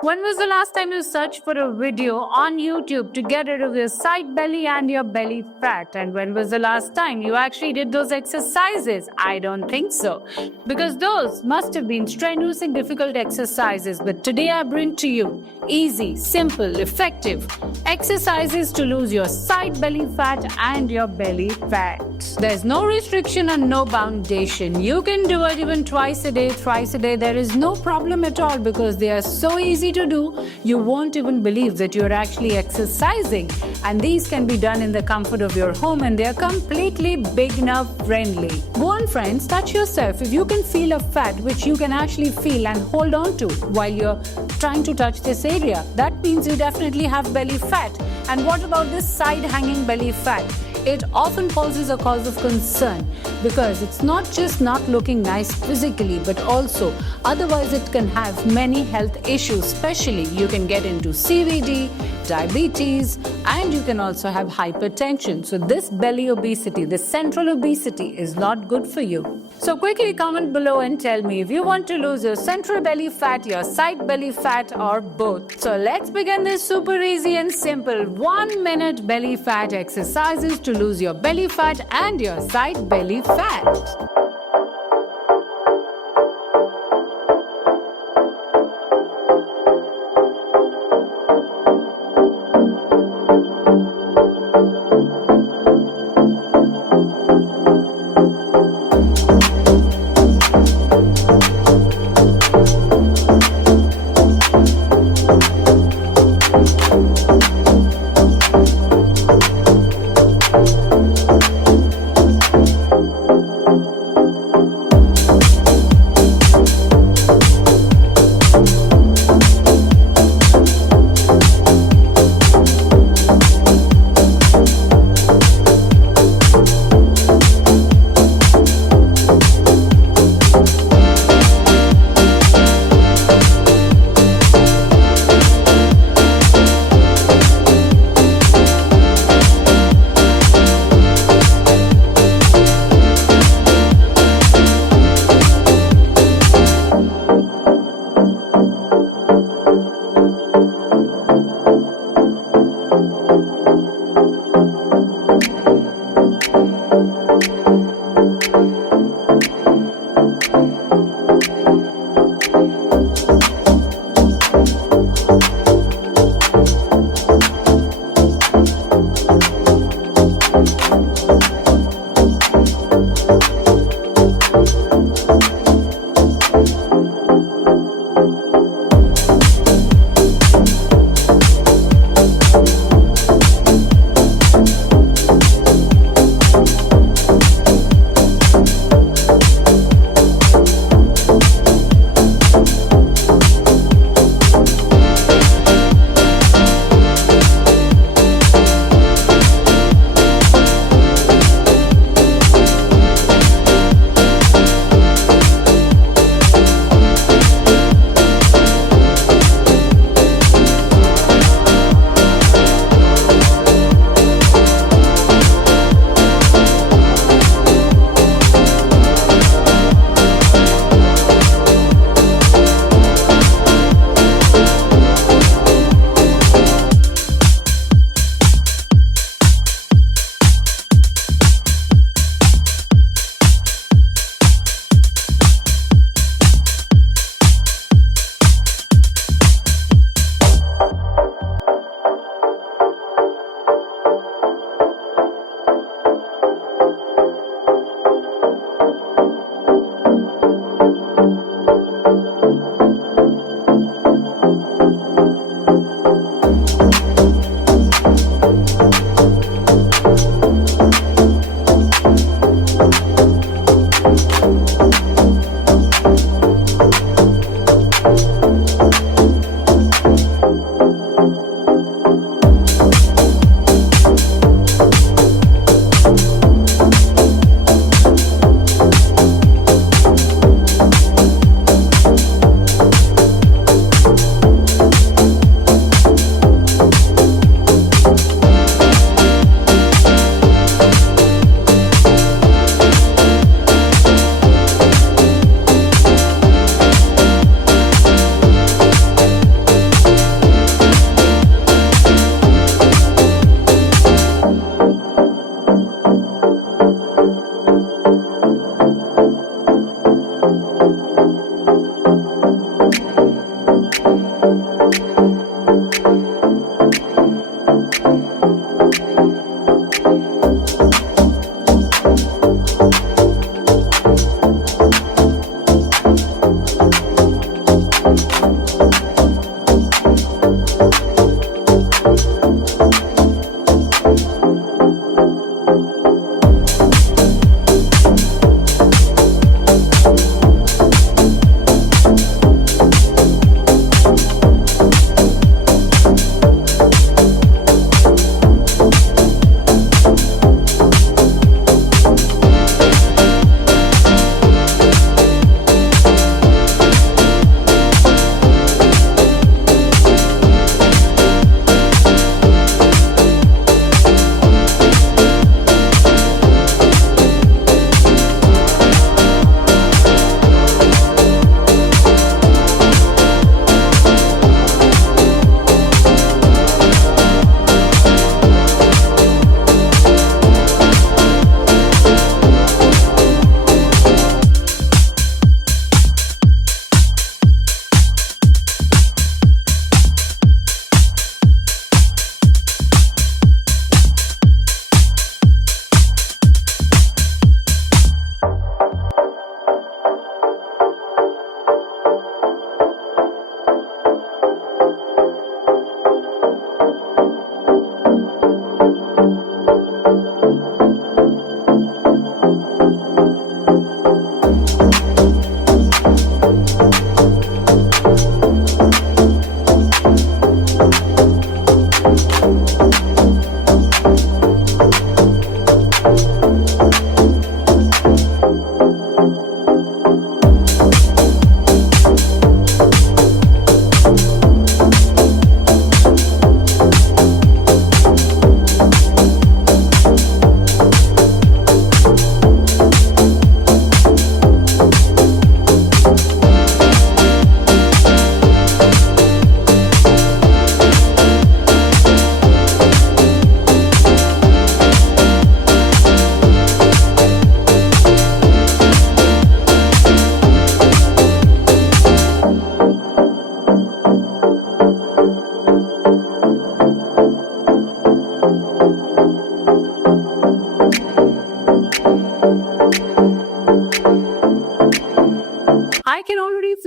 When was the last time you searched for a video on YouTube to get rid of your side belly and your belly fat? And when was the last time you actually did those exercises? I don't think so. Because those must have been strenuous and difficult exercises. But today I bring to you easy, simple, effective exercises to lose your side belly fat and your belly fat. There's no restriction and no foundation. You can do it even twice a day, thrice a day. There is no problem at all because they are so easy to do. You won't even believe that you're actually exercising. And these can be done in the comfort of your home and they're completely beginner friendly. Go on friends, touch yourself. If you can feel a fat which you can actually feel and hold on to while you're trying to touch this area, that means you definitely have belly fat. And what about this side hanging belly fat? It often poses a cause of concern because it's not just not looking nice physically, but also otherwise it can have many health issues. Especially you can get into CVD, diabetes, and you can also have hypertension. So this belly obesity, this central obesity is not good for you. So quickly comment below and tell me if you want to lose your central belly fat, your side belly fat, or both. So let's begin this super easy and simple 1-minute belly fat exercises to lose your belly fat and your side belly fat.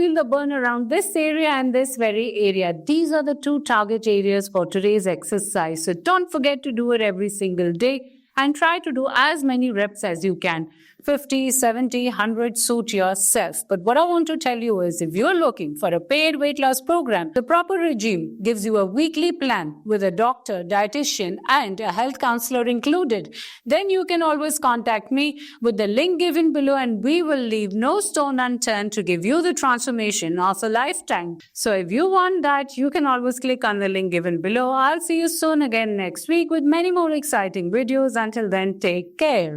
feel the burn around this area and this very area. These are the two target areas for today's exercise. So don't forget to do it every single day and try to do as many reps as you can. 50, 70, 100, suit yourself. But what I want to tell you is if you're looking for a paid weight loss program, the proper regime gives you a weekly plan with a doctor, dietitian, and a health counselor included. Then you can always contact me with the link given below, and we will leave no stone unturned to give you the transformation of a lifetime. So if you want that, you can always click on the link given below. I'll see you soon again next week with many more exciting videos. Until then, take care.